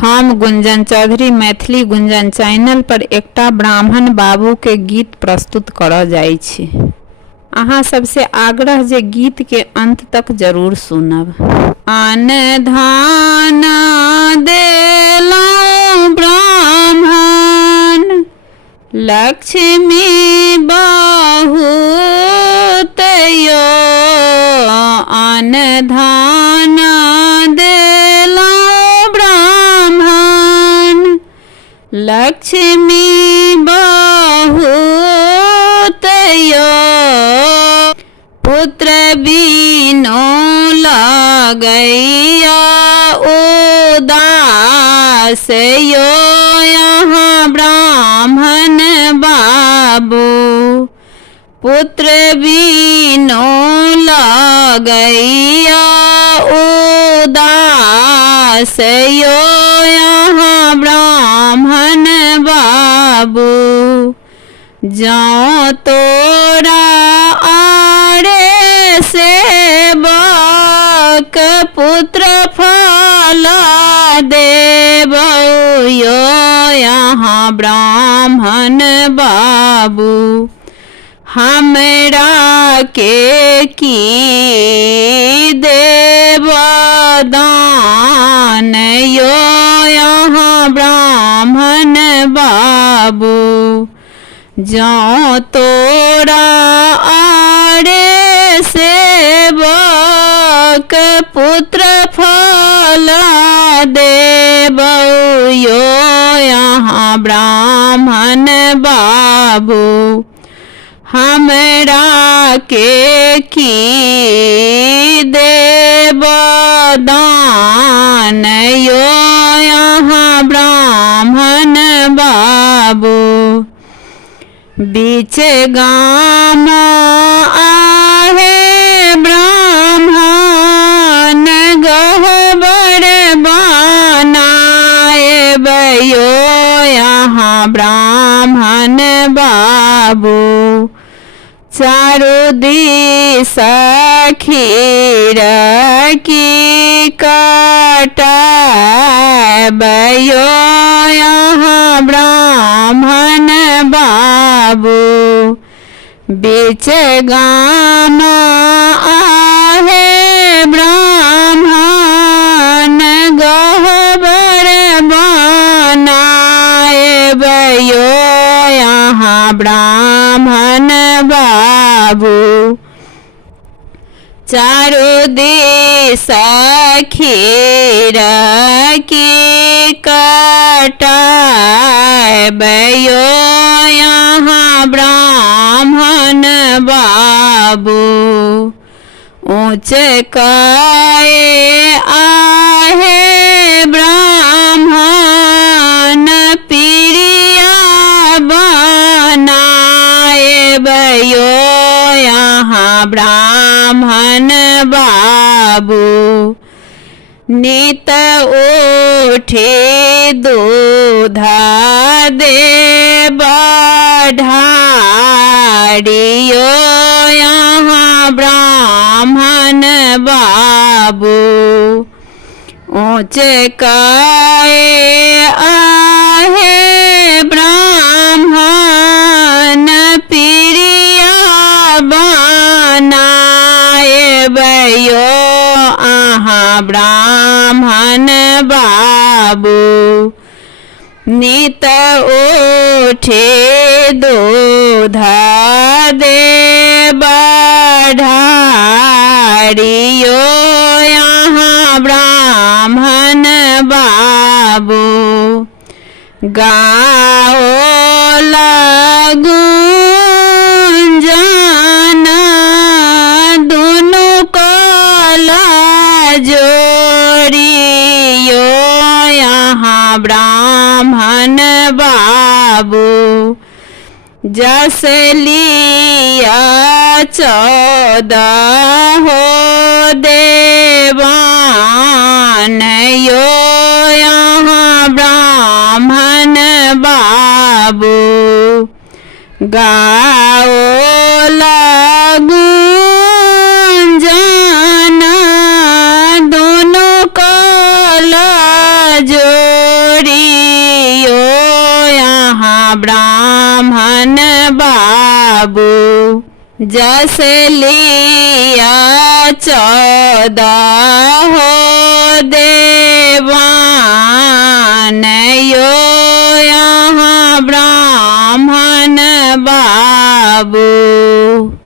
हम गुंजन चौधरी मैथिली गुंजन चैनल पर एकटा ब्राह्मण बाबू के गीत प्रस्तुत करऽ जाइ छी। अहाँ सबसे आग्रह जे गीत के अंत तक जरूर सुनब। अन्न धान देलौं ब्राह्मण, लक्ष्मी बहुत यो। अन्न धान देलौं ब्राह्मण, लक्ष्मी बहुत यो। पुत्र बिनु लगैया उदास यो। यहाँ ब्राह्मण बाबू, पुत्र बिनु लगैया उदास यो। यहाँ ब्राह्मण बाबू, जाओ तोरा आरे सेवक पुत्र फल देबौ यो। यहाँ ब्राह्मण बाबू, हमरा के की देब दान यो। यहाँ ब्राह्मण बाबू, जाओ तोरा आरे सेवक पुत्र फल देबौ यो। यहाँ ब्राह्मण बाबू, हमरा के की देब दान यो। यहाँ ब्राह्मण बाबू, बीच गाम आहे ब्राह्मण, गहबर बनाएब यो। यहाँ ब्राह्मण बाबू, चारू दिस खीर की कटाब यो। यहाँ ब्राह्मण बाबू, बीच गाम आहे ब्राह्मण, गहबर बनाएब यो। यहाँ ब्राह्मण बाबू, चारू दिस खीर की कटाएब यो। यहाँ ब्राह्मण बाबू, ऊँच काए आहे ब्राह्मण, पीड़िया बनाएब यो। यहाँ ब्राह्मण बाबू, नित उठे दूध देब ढारियो। यहाँ ब्राह्मण बाबू, ऊँच काए आहे ब्राह्मण, पीड़िया बनाएब यो। यहाँ ब्राह्मण बाबू, नित उठे दूध देब ढारियो। यहाँ ब्राह्मण बाबू, गाओ गुंजन दुनु कला जोड़ियो। यहाँ ब्राह्मण बाबू, जस लिया 14 हो देवान यो। यहाँ ब्राह्मण बाबू, गाओ गुंजन दोनों कला जो बाबू जस लिया 14 हो देवान यो यहाँ ब्राह्मण बाबू।